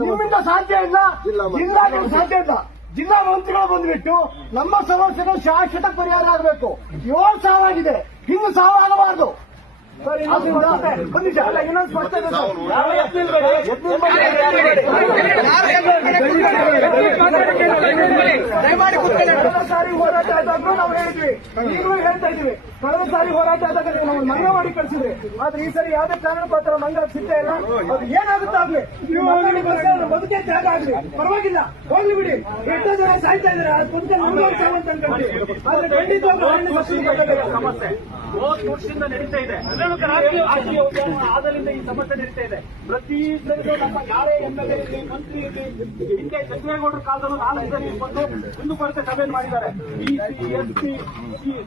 ನಿಮ್ಮಿಂದ ಸಾಧ್ಯ ಇಲ್ಲ. ಜಿಲ್ಲಾಡಳಿತ ಸಾಧ್ಯ ಇಲ್ಲ. ಜಿಲ್ಲಾ ಮಂತ್ರಿಗಳು ಬಂದ್ಬಿಟ್ಟು ನಮ್ಮ ಸಮಸ್ಯೆಗಳು ಶಾಶ್ವತ ಪರಿಹಾರ ಆಗಬೇಕು. ಏಳು ಸಾವಾಗಿದೆ ಇನ್ನು ಸಾವಾಗಬಾರದು ಆಗಬಾರದು. ಇನ್ನೊಂದು ಸ್ಪಷ್ಟತೆ. ಸರ್. ಯಾವ ಎತ್ತಿನ ಬೇಡ, ಎತ್ತಿನ ಕಳೆದ ಸಾರಿ ಹೋರಾಟ ಆದಾಗ್ಲೂ ನಾವು ಹೇಳಿದ್ವಿ. ಈಗಲೂ ಹೇಳ್ತಾ ಇದೀವಿ ಕಳೆದ ಸಾರಿ ಹೋರಾಟ ಆದಾಗ ನೀವು ನಾವು ಮಂಗ ಮಾಡಿ ಕಳಿಸಿದ್ರಿ. ಆದ್ರೆ ಈ ಸರಿ ಯಾವುದೇ ಕಾರಣ ಪಾತ್ರ ಮಂಗ ಸಿಗ್ತಾ ಇಲ್ಲ. ಅದು ಏನಾಗುತ್ತೆ ಆಗ್ಲಿ. ನೀವು ಬದುಕೆ ತ್ಯಾಗ ಆಗ್ಲಿ. ಪರವಾಗಿಲ್ಲ. ಹೋಗ್ಲಿ ಬಿಡಿ. ಎಷ್ಟೋ ಜನ ಸಾಯ್ತಾ ಇದಾರೆ ಅದು ಮುಂಚೆ ನಮ್ಗೆ ಒಂದು ಸಾವು ಅಂತ ಅನ್ಕೊಂಡ್ವಿ ಆದ್ರೆ ಸಚಿವರು ಸಮಸ್ಯೆ ಮೂವತ್ತು ವರ್ಷದಿಂದ ನಡೀತಾ ಇದೆ. ಆದ್ದರಿಂದ ಆದರಿಂದ ಈ ಸಮಸ್ಯೆ ನಡೀತಾ ಇದೆ. ಪ್ರತಿ ನಮ್ಮ ಯಾರೇ ಎಂ ಎಲ್ ಮಂತ್ರಿ ಇರಲಿ ಹಿಂದೆ ಸಚಿವೇಗೌಡರ ಕಾಲದಲ್ಲೂ ನಾಲ್ಕು ಸರಿ ಬಂದು ಒಂದು ಕೊರತೆ ಸಭೆ ಮಾಡಿದ್ದಾರೆ ಎಸ್ಸಿ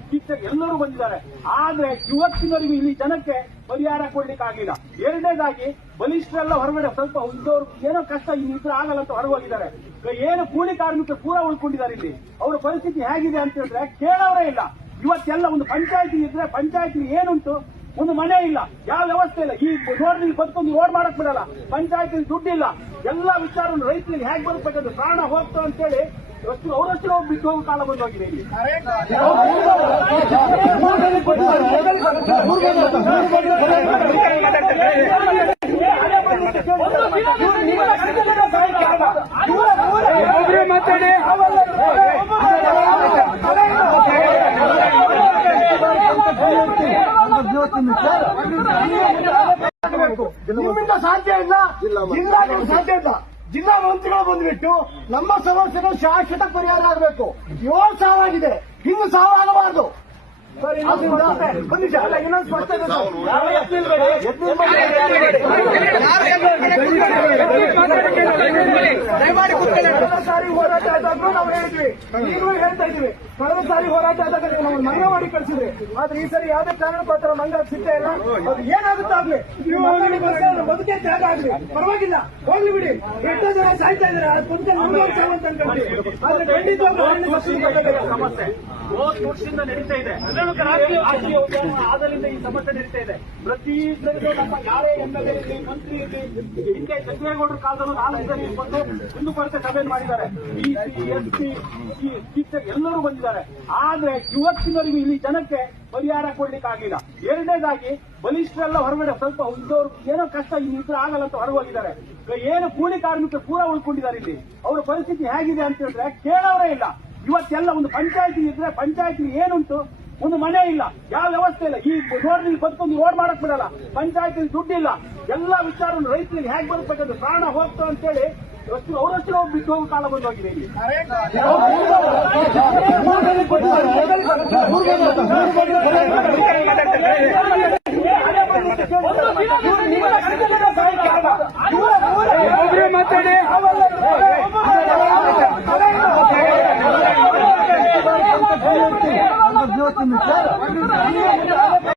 ಶಿಕ್ಷಕ ಎಲ್ಲರೂ ಬಂದಿದ್ದಾರೆ. ಆದ್ರೆ ಇವತ್ತಿನವರೆಗೂ ಇಲ್ಲಿ ಜನಕ್ಕೆ ಪರಿಹಾರ ಕೊಡ್ಲಿಕ್ಕಾಗಿಲ್ಲ ಎರಡನೇದಾಗಿ ಬಲಿಷ್ಠರೆಲ್ಲ ಹೊರಗಡೆ ಸ್ವಲ್ಪ ಉಳಿದವರು ಏನೋ ಕಷ್ಟ ಇದ್ರೆ ಆಗಲ್ಲ ಅಂತ ಹೊರಗೋಗಿದ್ದಾರೆ. ಏನು ಕೂಲಿ ಕಾರ್ಮಿಕರು ಪೂರ ಉಳ್ಕೊಂಡಿದ್ದಾರೆ ಇಲ್ಲಿ. ಅವರ ಪರಿಸ್ಥಿತಿ ಹೇಗಿದೆ ಅಂತ ಹೇಳಿದ್ರೆ ಕೇಳೋರೇ ಇಲ್ಲ. ಇವತ್ತೆಲ್ಲ ಒಂದು ಪಂಚಾಯತಿ ಇದ್ರೆ ಪಂಚಾಯತಿ ಏನುಂಟು? ಒಂದು ಮನೆ ಇಲ್ಲ. ಯಾವ ವ್ಯವಸ್ಥೆ ಇಲ್ಲ. ಈ ರೋಡ್ ಬದುಕೊಂಡು ರೋಡ್ ಮಾಡಕ್ ಬಿಡಲ್ಲ. ಪಂಚಾಯತಿ ದುಡ್ಡಿಲ್ಲ. ಎಲ್ಲ ವಿಚಾರ ರೈತರಿಗೆ ಹೇಗೆ ಬರ್ತಕ್ಕಂಥ ಪ್ರಾಣ ಹೋಗ್ತು ಅಂತೇಳಿ ಇವತ್ತು ಅವರಷ್ಟು ಹೋಗಿ ಬಿಟ್ಟು ಹೋಗಿ ಕಾಲ ಬಂದೋಗಿದೆ ಇಲ್ಲಿ ಮಾತಾಡಿ ನಿಮ್ಮಿಂದ ಸಾಧ್ಯ ಇಲ್ಲ. ಜಿಲ್ಲಾಡಳಿತ ಸಾಧ್ಯ ಇಲ್ಲ. ಜಿಲ್ಲಾ ಮಂತ್ರಿಗಳು ಬಂದ್ಬಿಟ್ಟು ನಮ್ಮ ಸಮಸ್ಯೆಗಳು ಶಾಶ್ವತ ಪರಿಹಾರ ಆಗಬೇಕು. ಏಳು ಸಾವಾಗಿದೆ ಇನ್ನು ಸಾವಾಗಬಾರದು ಆದ್ರಿಂದ ಎತ್ತಿನ ಕಳೆದ ಸಾರಿ. ಹೋರಾಟ ಆದಾಗ್ಲೂ ನಾವು ಹೇಳಿದ್ವಿ ಈಗಲೂ ಹೇಳ್ತಾ ಇದೀವಿ ಕಳೆದ ಸಾರಿ ಹೋರಾಟ ಆದಾಗ ನೀವು ಮಂಗ ಮಾಡಿ ಕಳಿಸಿದ್ರಿ ಆದ್ರೆ ಈ ಸರಿ ಯಾವುದೇ ಕಾರಣ ಪಾತ್ರ ಮಂಗ ಸಿಗ್ತಾ ಇಲ್ಲ. ಅದು ಏನಾಗುತ್ತೆ ಆಗ್ಲಿ. ನೀವು ಬದುಕೆ ತ್ಯಾಗ ಆಗ್ಲಿ. ಪರವಾಗಿಲ್ಲ. ಹೋಗ್ಲಿ ಬಿಡಿ. ಎಷ್ಟೋ ಜನ ಸಾಯ್ತಾ ಇದಾರೆ ಅದು ಬದುಕೆ ನಮ್ಗೆ ಒಂದು ಸಾವು ಅಂತ ಅನ್ಕೊಂಡ್ವಿ. ಆದ್ರೆ ಖಂಡಿತವಾಗ್ಲೂ ಸಮಸ್ಯೆ. ವರ್ಷದಿಂದ ನಡೀತಾ ಇದೆ. ಆದರಿಂದ ಈ ಸಮಸ್ಯೆ ನಡೀತಾ ಇದೆ. ಪ್ರತಿ ನಮ್ಮ ಯಾರೇ ಎಂ ಎಲ್ ಇರಲಿ, ಮಂತ್ರಿ ಇರಲಿ ಹಿಂದೆ ಸಚಿವೇಗೌಡರ ಕಾಲದಲ್ಲೂ ನಾಲ್ಕು ಜನ ಬಂದು ಒಂದು ಕೊರತೆ ಸಭೆ ಮಾಡಿದ್ದಾರೆ. ಬಿಸಿ ಎಸ್ಸಿ ಎಲ್ಲರೂ ಬಂದಿದ್ದಾರೆ. ಆದ್ರೆ ಇವತ್ತಿನವರೆಗೂ ಇಲ್ಲಿ ಜನಕ್ಕೆ ಪರಿಹಾರ ಕೊಡ್ಲಿಕ್ಕೆ ಆಗಿಲ್ಲ ಎರಡನೇದಾಗಿ, ಬಲಿಷ್ಠರೆಲ್ಲ ಹೊರಗಡೆ ಸ್ವಲ್ಪ ಉಳಿದವರು ಏನೋ ಕಷ್ಟ ಇನ್ನಿದ್ರೆ ಆಗಲ್ಲ ಅಂತ ಹೊರಗೋಗಿದ್ದಾರೆ. ಏನು ಕೂಲಿ ಕಾರ್ಮಿಕರು ಪೂರ ಉಳ್ಕೊಂಡಿದ್ದಾರೆ ಇಲ್ಲಿ. ಅವರ ಪರಿಸ್ಥಿತಿ ಹೇಗಿದೆ ಅಂತ ಹೇಳಿದ್ರೆ ಕೇಳೋರೇ ಇಲ್ಲ. ಇವತ್ತೆಲ್ಲ ಒಂದು ಪಂಚಾಯತಿ ಇದ್ರೆ ಪಂಚಾಯತಿ ಏನುಂಟು? ಒಂದು ಮನೆ ಇಲ್ಲ, ಯಾವ ವ್ಯವಸ್ಥೆ ಇಲ್ಲ. ಈ ರೋಡ್ ಬದುಕೊಂಡು ರೋಡ್ ಮಾಡಕ್ ಬಿಡಲ್ಲ. ಪಂಚಾಯತ್ ದುಡ್ಡಿಲ್ಲ. ಎಲ್ಲ ವಿಚಾರ ರೈತರಿಗೆ ಹೇಗೆ ಬದುಕಬೇಕಂದ್ರೆ ಪ್ರಾಣ ಹೋಗ್ತು ಅಂತೇಳಿ ಇವತ್ತು ಅವರಷ್ಟು ಹೋಗಿ ಬಿಟ್ಟು ಕಾಲ ಬಂದೋಗಿದೆ Leute mit